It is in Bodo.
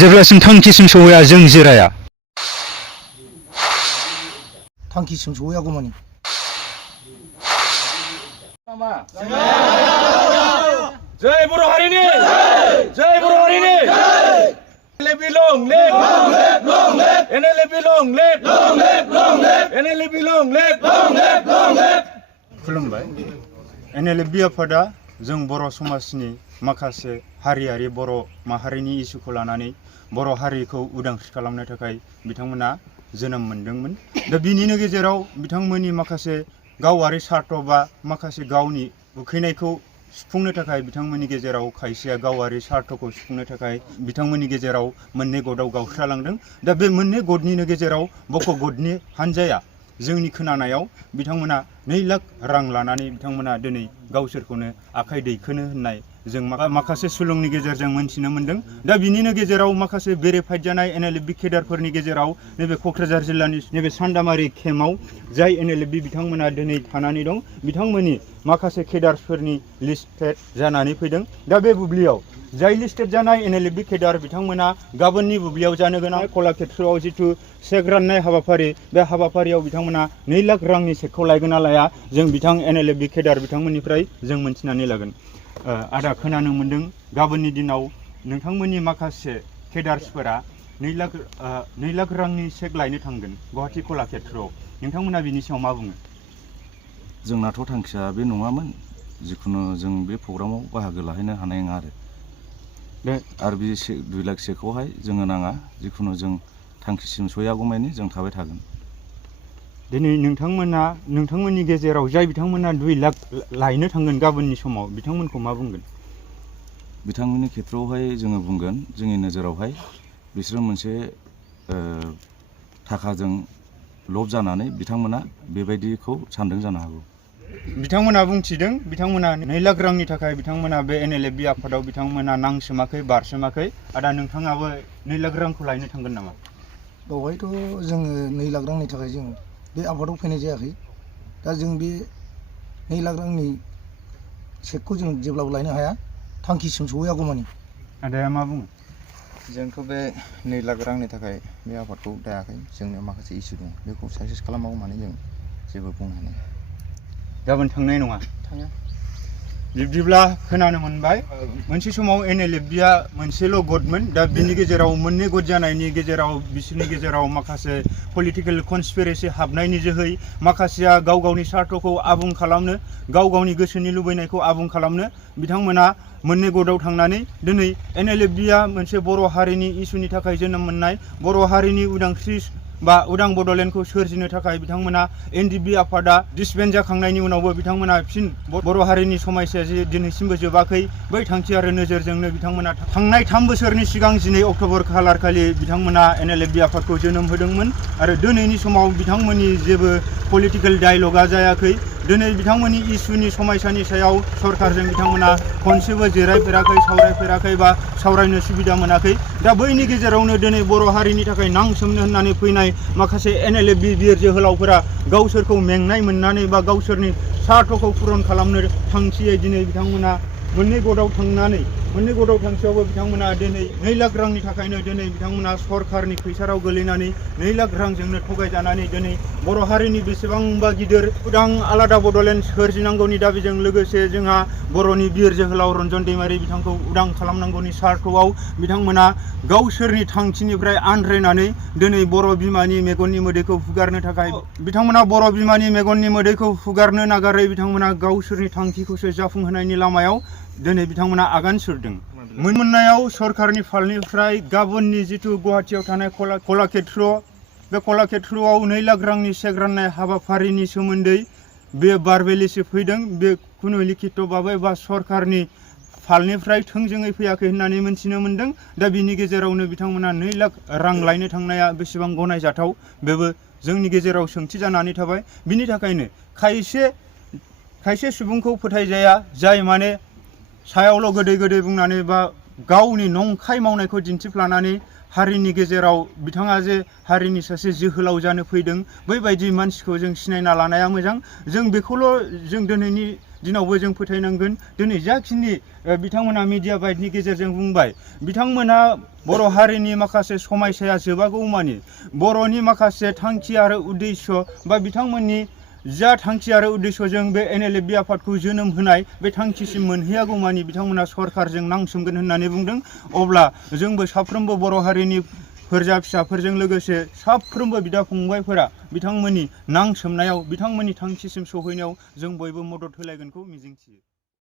जेब्लासिम थांखिसिम सौहैया जों जिराया। थांखिसिम सौहैयागौमानि जय बर' हारिनि जय बर' हारिनि NLB long live NLB long live NLB long live खुलुमबाय। NLB आफादा जों बर' समाजनि माखासे हारियारि बर' माहारिनि इसुखौ लानानै बर' हारिखौ उदांस्रि खालामनो थाखाय बिथांमोना जोनोम मोनदोंमोन। दा बिनिनो गेजेराव बिथांमोननि माखासे गावारि स्वार्थ बा माखासे गावनि उखैनायखौ सुफुंनो थाखाय बिथांमोननि गेजेराव खायसेया गावारि स्वार्थखौ सुफुंनो थाखाय बिथांमोननि गेजेराव मोननै गटआव गावस्रालांदों। दा बे मोननै गटनिनो गेजेराव बक' गटनि हान्जाया जोंनि खोनानायाव बिथांमोना 2 लाख रां लानानै बिथांमोना दिनै गावसोरखौनो आखाइ दैखोनो होननाय जों माखासे सुलुंनि गेजेरजों मोनथिनो मोनदों। दा बिनिनो गेजेराव माखासे भेरिफाइड जानाय NLB केडारफोरनि गेजेराव नैबे क'क्राझार जिल्लानि नैबे सान्दामारि केम्पआव जाय NLB बिथांमोना दिनै थानानै दं बिथांमोननि माखासे केडारफोरनि लिस्टेड जानानै फैदों। दा बे बुब्लियाव जाय लिस्टेड जानाय NLB केडार बिथांमोना गाबोननि बुब्लियाव जानो गोनां कलाक्षेत्रआव जिथु चेक राननाय हाबाफारि बे हाबाफारियाव बिथांमोना 2 लाख रांनि चेकखौ लागोन ना लाया जों NLB केडार बिथांमोननिफ्राय जों मोनथिनानै लागोन। आदा खोनानो मोनदों गाबोननि दिनाव नोंथांमोननि माखासे केडार्सफोरा 2 लाख रांनि चेक लायनो थांगोन गुवाहाटी कलाक्षेत्रआव। नोंथांमोना बिनि सायाव मा बुङो? जोंनाथ' थांखिया बे नङामोन, जिखुनु जों बे प्रग्रामाव बाहागो लाहैनो हानाय नङा आरो बे 2 लाख चेकखौहाय जोङो नाङा, जिखुनु जों थांखिसिम सहैयागौमानि जों थाबाय थागोन। दिनै नोंथांमोननि गेजेराव जाय बिथांमोना 2 लाख लायनो थांगोन गाबोननि समाव बिथांमोनखौ मा बुंगोन? बिथांमोननि खेथ्रआवहाय जोङो बुंगोन जोंनि नोजोरावहाय बिसोरो मोनसे थाखाजों लब जानानै बिथांमोना बेबायदिखौ सानदों जानो हागौ। बिथांमोना बुंथिदों बिथांमोना 2 लाख रांनि थाखाय बिथांमोना बे NLB आफादाव बिथांमोना नांसोमाखै बारसोमाखै। आदा नोंथाङाबो 2 लाख रांखौ लायनो थांगोन नामा? बेवहायथ' जोङो 2 लाख रांनि थाखाय जों बे आफादाव फैनाय जायाखै। दा जों बे 2 लाख रांनि चेकखौ जों जेब्लाबो लायनो हाया थांखिसिम सहैयागौमानि। आदाया मा बुङो? जोंथ' बे 2 लाख रांनि थाखाय बे आफादखौ दायाखै। जोंनियाव माखासे इसु दं, बेखौ साक्सेस खालामागौमानि जों जेबो बुंनो हानाय। गाबोन थांनाय नङा? थाङा। बिब्दिब्ला खोनानो मोनबाय मोनसे समाव NLBआ मोनसेल' गटमोन। दा बिनि गेजेराव मोननै गट जानायनि गेजेराव बिसोरनि गेजेराव माखासे पलिटिकेल कनस्पिरेसि हाबनायनि जोहै माखासेया गाव गावनि स्वार्थखौ आबुं खालामनो गाव गावनि गोसोनि लुबैनायखौ आबुं खालामनो बिथांमोना मोननै गटआव थांनानै दिनै NLBआ मोनसे बर' हारिनि इसुनि थाखाय जोनोम मोननाय बर' हारिनि उदांस्रि बा उदां बड'लेण्डखौ सोरजिनो थाखाय बिथांमोना NDB आफादा डिसबेन्ड जाखांनायनि उनावबो बिथांमोना फिन बर' हारिनि समायसाया जे दिनैसिमबो जोबाखै बै थांखि आरो नोजोरजोंनो बिथांमोना थांनाय 3 बोसोरनि सिगां 2 अक्ट'बर खालारखालि बिथांमोना NLB आफादखौ जोनोम होदोंमोन आरो दिनैनि समाव बिथांमोननि जेबो पलिटिकेल डायलगा जायाखै। दिनै बिथांमोननि इसुनि समायसानि सायाव सरकारजों बिथांमोना खनसेबो जिरायफेराखै सावरायफेराखै बा सावरायनो सुबिदा मोनाखै। दा बैनि गेजेरावनो दिनै बर' हारिनि थाखाय नांसोमनो होननानै फैनाय माखासे NLB बिर जोहोलावफोरा गावसोरखौ मेंनाय मोननानै बा गावसोरनि स्वार्थखौ पुरन खालामनो थांखियै दिनै बिथांमोना मोननै गटआव थांसेयावबो बिथांमोना दिनै 2 लाख रांनि थाखायनो दिनै बिथांमोना सरकारनि खैसाराव गोलैनानै 2 लाख रांजोंनो थगायजानानै दिनै बर' हारिनि बेसेबांबा गिदिर उदां आलादा बड'लेण्ड सोरजिनांगौनि दाबिजों लोगोसे जोंहा बर'नि बिर जोहोलाव रन्जन दैमारि बिथांखौ उदां खालामनांगौनि स्वार्थआव बिथांमोना गावसोरनि थांखिनिफ्राय आनज्रायनानै दिनै बर' बिमानि मेगननि मोदैखौ हुगारनो थाखाय बिथांमोना बर' बिमानि मेगननि मोदैखौ हुगारनो नागारै बिथांमोना गावसोरनि थांखिखौसो जाफुंहोनायनि लामायाव दिनै बिथांमोना आगान सुरदों। मोननायाव सरकारनि फालनिफ्राय गाबोननि जिथु गुवाहाटीयाव थानाय कलाक्षेत्र बे कलाक्षेत्रआव 2 लाख रांनि चेक राननाय हाबाफारिनि सोमोन्दै बे बारबेलिसो फैदों। बे खुनु लिखित भाबै बा सरकारनि फालनिफ्राय थोंजोङै फैयाखै होननानै मोनथिनो मोनदों। दा बिनि गेजेरावनो बिथांमोना 2 लाख रां लायनो थांनाया बेसेबां गनायजाथाव बेबो जोंनि गेजेराव सोंथि जानानै थाबाय। बिनि थाखायनो खायसे सुबुंखौ फोथायजाया जाय माने सायावल' गोदै गोदै बुंनानै बा गावनि नंखाय मावनायखौ दिन्थिफ्लानानै हारिनि गेजेराव बिथाङा जे हारिनि सासे जोहोलाव जानो फैदों बैबायदि मानसिखौ जों सिनायना लानाया मोजां। जों बेखौल' जों दिनैनि दिनावबो जों फोथायनांगोन। दिनै जाखिनि बिथांमोना मिडिया बाइटनि गेजेरजों बुंबाय, बिथांमोना बर' हारिनि माखासे समायसाया जोबागौमानि बर'नि माखासे थांखि आरो उद्देश्य बा बिथांमोननि जा थांखि आरो उद्देश्यजों बे NLFB आफादखौ जोनोम होनाय बे थांखिसिम मोनहैयागौमानि बिथांमोना सरकारजों नांसोमगोन होननानै बुंदों। अब्ला जोंबो साफ्रोमबो बर' हारिनि फोरजा फिसाफोरजों लोगोसे साफ्रोमबो बिदा फंबायफोरा बिथांमोननि नांसोमनायाव बिथांमोननि थांखिसिम सौहैनायाव जों बयबो मदद होलायगोनखौ मिजिंथियो।